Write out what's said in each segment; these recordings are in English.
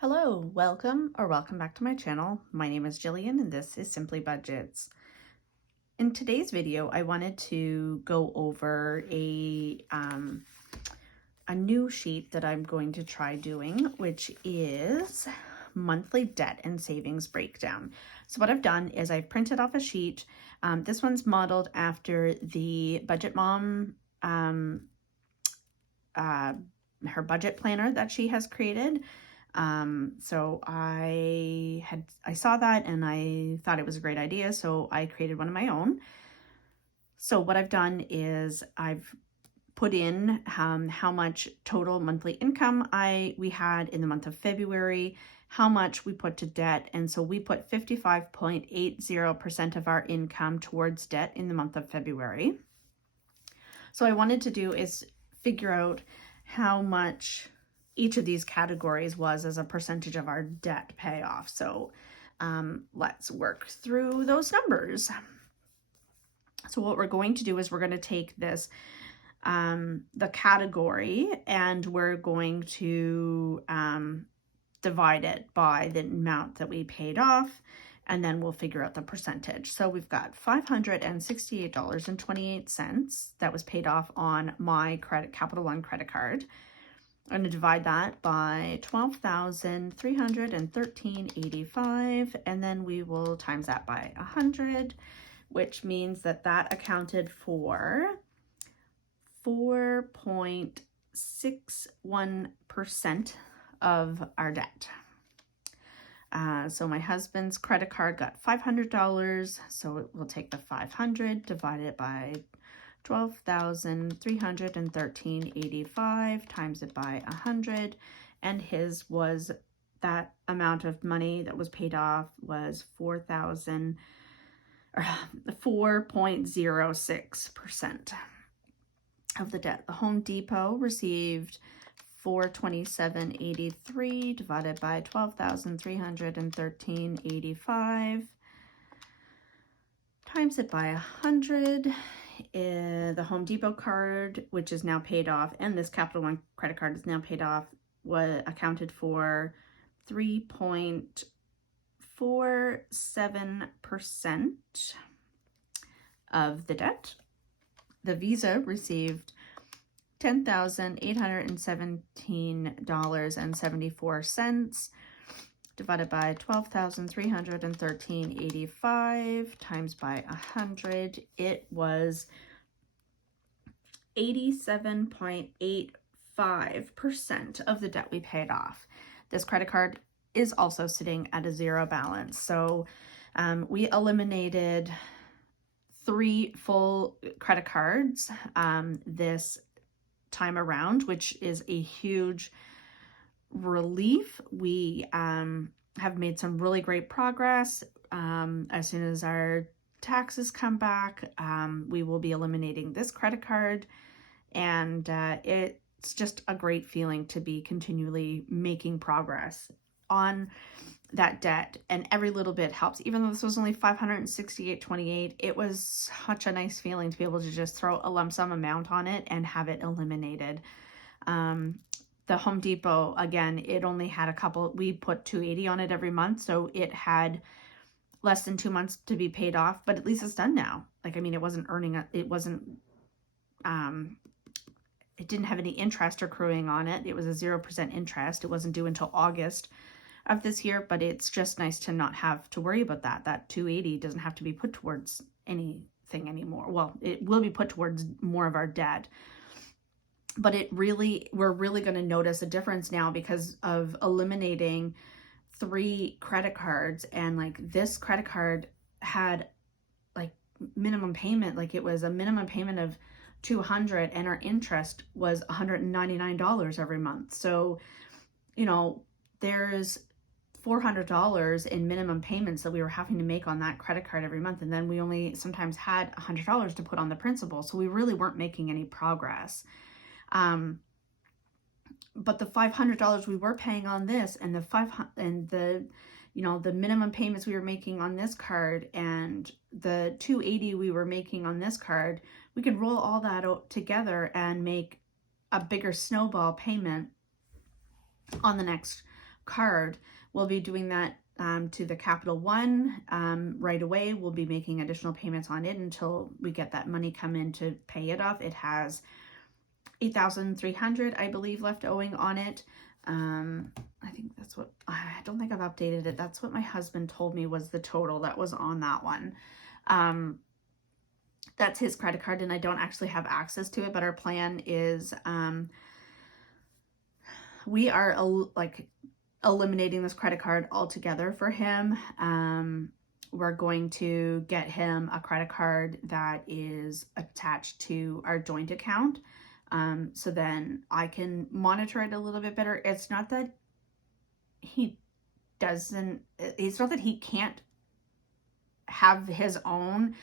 Hello, welcome back to my channel. My name is Jillian and this is Simply Budgets. In today's video, I wanted to go over a new sheet that I'm going to try doing, which is monthly debt and savings breakdown. So what I've done is I've printed off a sheet. This one's modeled after the Budget Mom, her budget planner that she has created. So I saw that and I thought it was a great idea, so I created one of my own. So what I've done is I've put in how much total monthly income we had in the month of February, how much we put to debt, and so we put 55.80% of our income towards debt in the month of February. So what I wanted to do is figure out how much each of these categories was as a percentage of our debt payoff. So let's work through those numbers. So what we're going to do is we're going to take this, the category, and we're going to divide it by the amount that we paid off, and then we'll figure out the percentage. So we've got $568.28 that was paid off on my Capital One credit card. I'm going to divide that by 12,313.85, and then we will times that by 100, which means that accounted for 4.61% of our debt. So my husband's credit card got $500, so we'll take the 500, divide it by 12,313.85, times it by 100, and his was, that amount of money that was paid off was 4.06% of the debt. The Home Depot received $427.83 divided by 12,313.85, times it by 100. The Home Depot card, which is now paid off, and this Capital One credit card is now paid off, accounted for 3.47% of the debt. The Visa received $10,817.74 divided by 12,313.85 times by 100. It was 87.85% of the debt we paid off. This credit card is also sitting at a zero balance. So we eliminated 3 full credit cards this time around, which is a huge relief. We have made some really great progress. As soon as our taxes come back, we will be eliminating this credit card, and it's just a great feeling to be continually making progress on that debt, and every little bit helps. Even though this was only $568.28, it was such a nice feeling to be able to just throw a lump sum amount on it and have it eliminated. The Home Depot, again, it only had a couple, we put $280 on it every month, so it had less than 2 months to be paid off, but at least it's done now. Like, I mean, it wasn't earning, it wasn't, it didn't have any interest accruing on it. It was a 0% interest. It wasn't due until August of this year, but it's just nice to not have to worry about that. That $280 doesn't have to be put towards anything anymore. Well, it will be put towards more of our debt, but we're really going to notice a difference now because of eliminating 3 credit cards. And like, this credit card had like minimum payment, like it was a minimum payment of $200, and our interest was $199 every month. So, you know, there's $400 in minimum payments that we were having to make on that credit card every month, and then we only sometimes had $100 to put on the principal, so we really weren't making any progress. But the $500 we were paying on this, and the minimum payments we were making on this card, and the $280 we were making on this card, we could roll all that out together and make a bigger snowball payment on the next card, we'll be doing that to the Capital One right away. We'll be making additional payments on it until we get that money come in to pay it off. It has $8,300, I believe, left owing on it. I think that's what, I don't think I've updated it. That's what my husband told me was the total that was on that one. That's his credit card, and I don't actually have access to it, but our plan is we are like eliminating this credit card altogether for him. We're going to get him a credit card that is attached to our joint account. So then I can monitor it a little bit better. It's not that it's not that he can't have his own.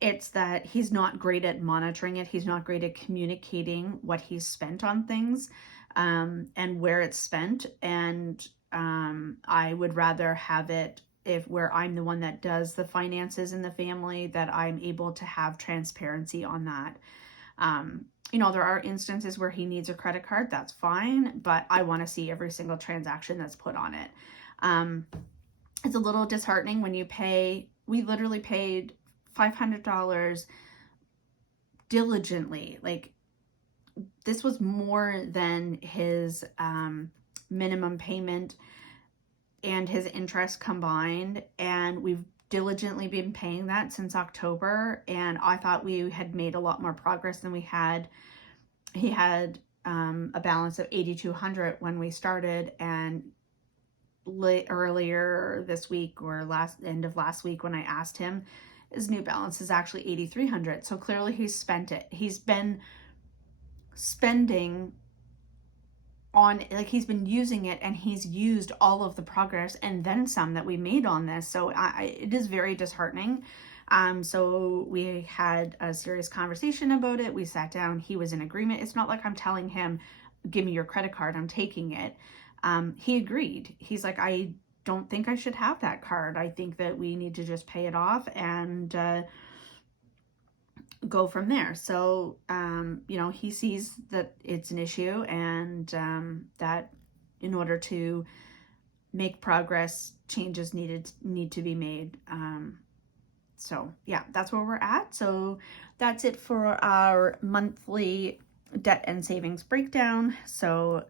It's that he's not great at monitoring it. He's not great at communicating what he's spent on things, and where it's spent. And I would rather have it where I'm the one that does the finances in the family, that I'm able to have transparency on that. You know, there are instances where he needs a credit card, that's fine, but I want to see every single transaction that's put on it. It's a little disheartening when we literally paid $500 diligently. Like, this was more than his minimum payment and his interest combined, and we've diligently been paying that since October, and I thought we had made a lot more progress than we had. He had a balance of $8,200 when we started, and earlier this week or end of last week when I asked him, his new balance is actually $8,300. So clearly he's spent it. He's been spending on, like, he's been using it, and he's used all of the progress and then some that we made on this. So it is very disheartening. So we had a serious conversation about it. We sat down, he was in agreement. It's not like I'm telling him, give me your credit card, I'm taking it. He agreed. He's like, I don't think I should have that card. I think that we need to just pay it off and go from there. So, you know, he sees that it's an issue, and that in order to make progress, changes need to be made. So yeah, that's where we're at. So that's it for our monthly debt and savings breakdown. So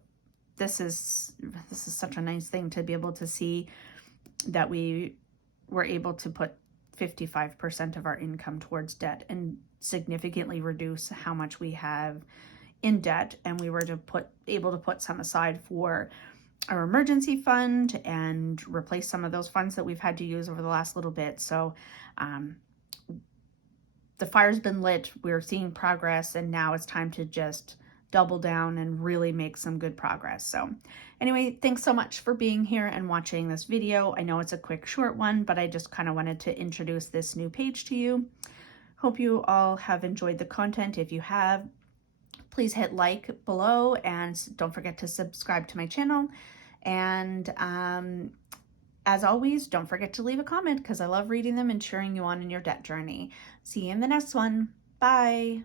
this is such a nice thing to be able to see that we were able to put 55% of our income towards debt and significantly reduce how much we have in debt, and we were able to put some aside for our emergency fund and replace some of those funds that we've had to use over the last little bit. So the fire's been lit, we're seeing progress, and now it's time to just double down and really make some good progress. So anyway, thanks so much for being here and watching this video. I know it's a quick, short one, but I just kind of wanted to introduce this new page to you. Hope you all have enjoyed the content. If you have, please hit like below, and don't forget to subscribe to my channel. And as always, don't forget to leave a comment, because I love reading them and cheering you on in your debt journey. See you in the next one. Bye.